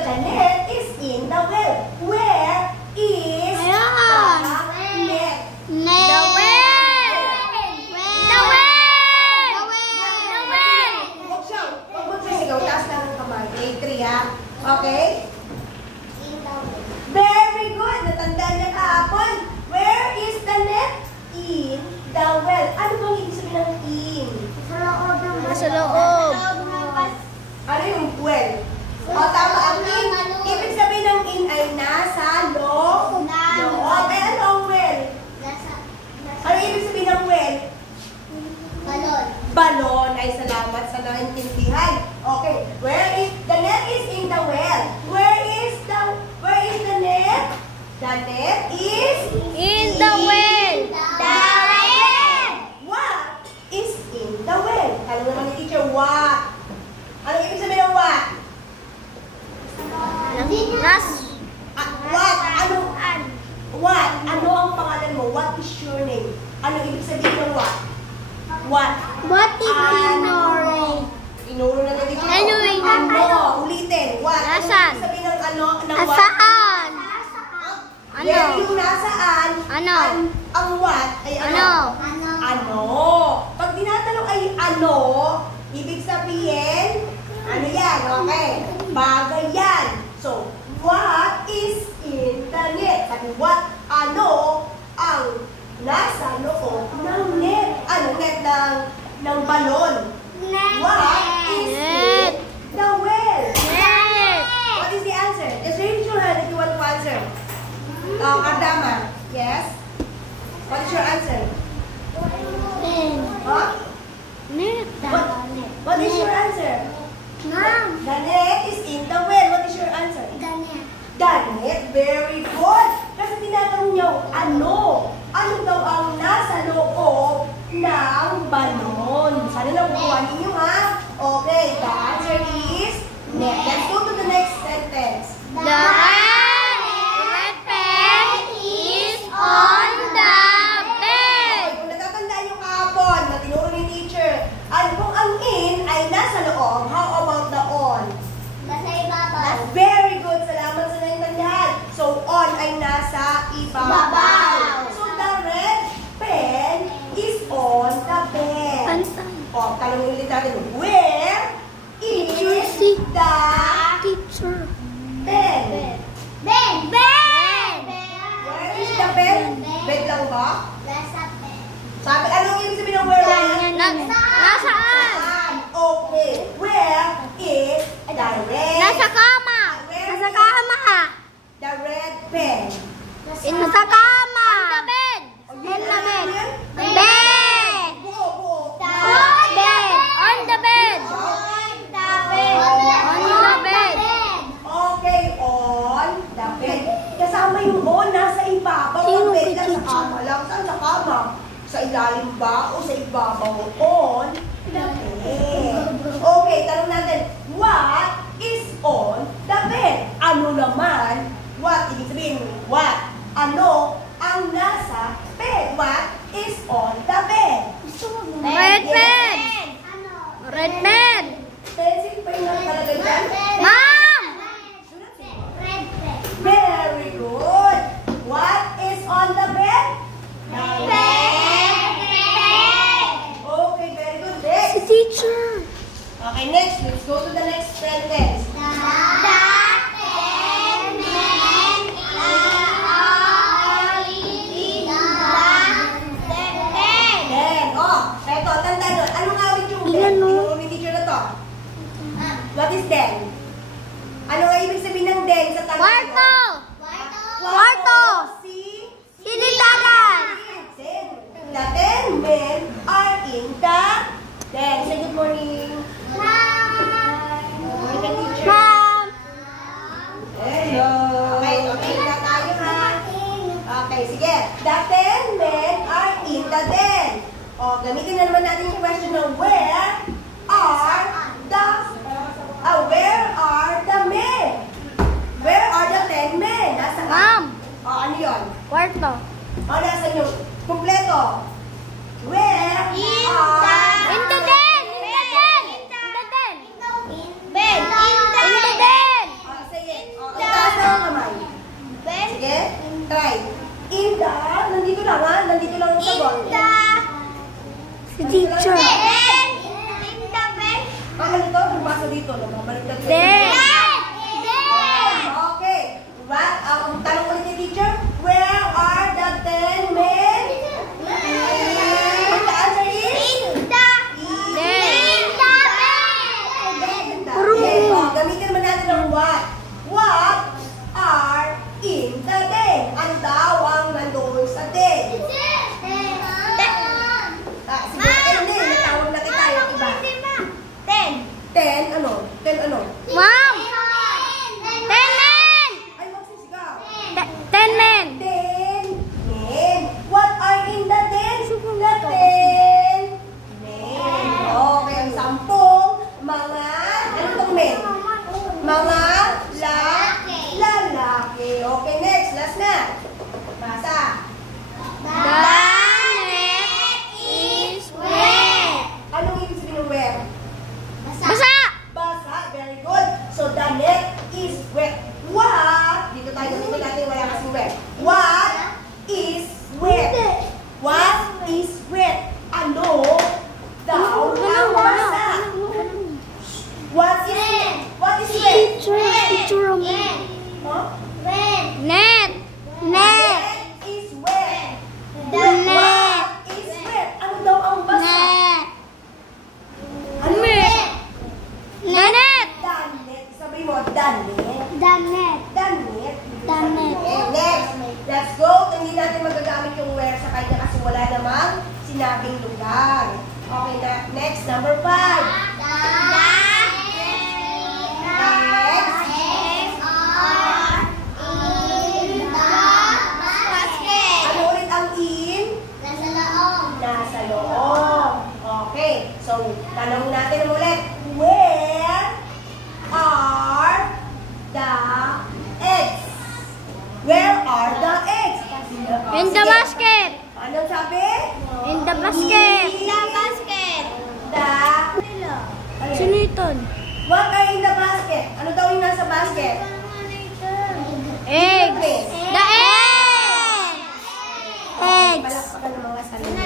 the net is in the well. Where is the net? The well. The well. The well. Huwag magsisigaw. Taas lang ang kamay. Grade 3 ha. Okay? Very good. Natandaan niya kahapon. Where is the net? In the well. Ano bang ibig sabihin ng in? Nasa loob. Ano yung well? O tama ang in. Ibig sabihin ng in ay nasa loob. Loob. Eh ano ang well? Ano ibig sabihin ng well? Balon. Ay salamat sa naintindihan. Okay. Where is the net is in the well. Where is the net? The net is In the well. What is in the well? Tanong naman ni teacher, what? Ano ibig sabihin ng what? What? What? Ano ang pangalan mo? What is your name? Ano ibig sabihin ng what? What? What is ignorant? Inuro na ni teacher. Ano yung Ano? Ulitin. What? Ano Nasaan? ibig sabihin ng ano? Ng what? Asaan? Ano? Yan yung nasaan. Ano? Ang what ay Ano? Ano? Pag tinatanong ay ano, ibig sabihin, ano yan? Okay. Bagay yan. So, what is in the net? Sabi, what? Ano ang nasa loob ng net? Ano? Net ng balon. What is in the well? Net. What is the answer? Just raise your hand if you want to answer. Ardama, yes? What is your answer? Huh? Net. What is your answer? Mom. The net is in the well. What is your answer? The net. Very good. Kasi tinatanong niyo, ano? Ano daw ang nasa loob ng balon? Sana nakukuha ninyo ha? Okay, the answer is net. Let's go to the next sentence. The red pen is on the bed. Kung natatandaan yung kahapon na tinuro ni teacher, kung ang in ay nasa loob, how about the on? Very good. Salamat sa naintindihan. So, on ay nasa ibabaw. So, the red pen is on the bed. O, talong ulit natin. Where is the Teacher. pen? Bed. Where is the pen? Bed lang ba? Sabi, anong ibig sabihin ng where? Nasaan? Okay. Where is the red? Nasa kama. Where Nasa is kama. the red pen? Nasa kama. On the bed. On the bed. Bed. Buo. On the bed. On the bed. On the bed. Okay, on the bed. Kasama yung on, nasa ibabaw. Ang bed lang sa kama lang. Saan sa kama? Sa ilalim ba o sa ibabaw? On the bed. Okay, tanong natin, what is on the bed? Ano naman? What? Ibig sabihin, what? Ano ang nasa bed? What is on the bed? Red pen. Red pen. Pencil pa yung nakalagay dyan? Mom. Very good. What is on the bed? Okay, very good. Next. Teacher. Okay, next. Let's go to the next sentence. Then, eto, tanda nun. Anong awit yung then? Tinuro ni teacher na to. What is then? Ano nga ibig sabihin ng then sa tanong? Kwarto. Kwarto. Silitaran. The 10 men are in the then. Say good morning. Morning, teacher. Mom. Hello. Okay na tayo ha. Okay, sige. The 10 men are in the den. O, gamitin na naman natin yung question ng where are the men? Where are the 10 men? Nasa Mom. O, ano yun? Kwarto. O, nasa nyo? Kompleto. Where are In the den. In the den. In the den. Bed. In the den. Sige. Teacher. Ano ito? Nagbasa dito. Nagbabalik na dito. Den. Okay. What? Ang tanong ulit ni teacher. Where are the 10 men? The answer is? Gamitin naman natin ang what. What are in the den? Ano daw ang nandoon sa den? Sige, hindi. Natawag na kita yung iba. 10 ano? 10 ano? Ma'am. 10 men. Ay, magsisigaw. 10 men. 10 men. What are in the den? The 10 men. Okay, ang 10 mga, ano tong men? Mga lalaki. Okay, next. Last na. Basa. The net is wet. Anong ibig sabihin ng wet? Basa. Basa. Very good. So, the net is wet. What? Dito tayo gamitin natin wala kasing wet. What is wet? What is wet? Ano daw ang basa? What is wet? What is wet? Teacher. Huh? Net. Net. Net is wet. What is wet? Ano daw ang basa? Net. Ano? The net. Danet. Sabi mo, danet. The net. Danet. Danet. Okay, next. Let's go. Hindi natin magagamit yung where sa kanya kasi wala namang sinabing lugar. Okay, next. Number 5. Ano ulit ang in? Nasa loob. Okay. So, tanong natin ulit. Where are the eggs? Where are the eggs? In the basket. Anong sabi? In the basket. Sino ito? What are in the basket? Ano daw yung nasa basket? Eggs. The eggs. Eggs. Palakpakan ng mga salita.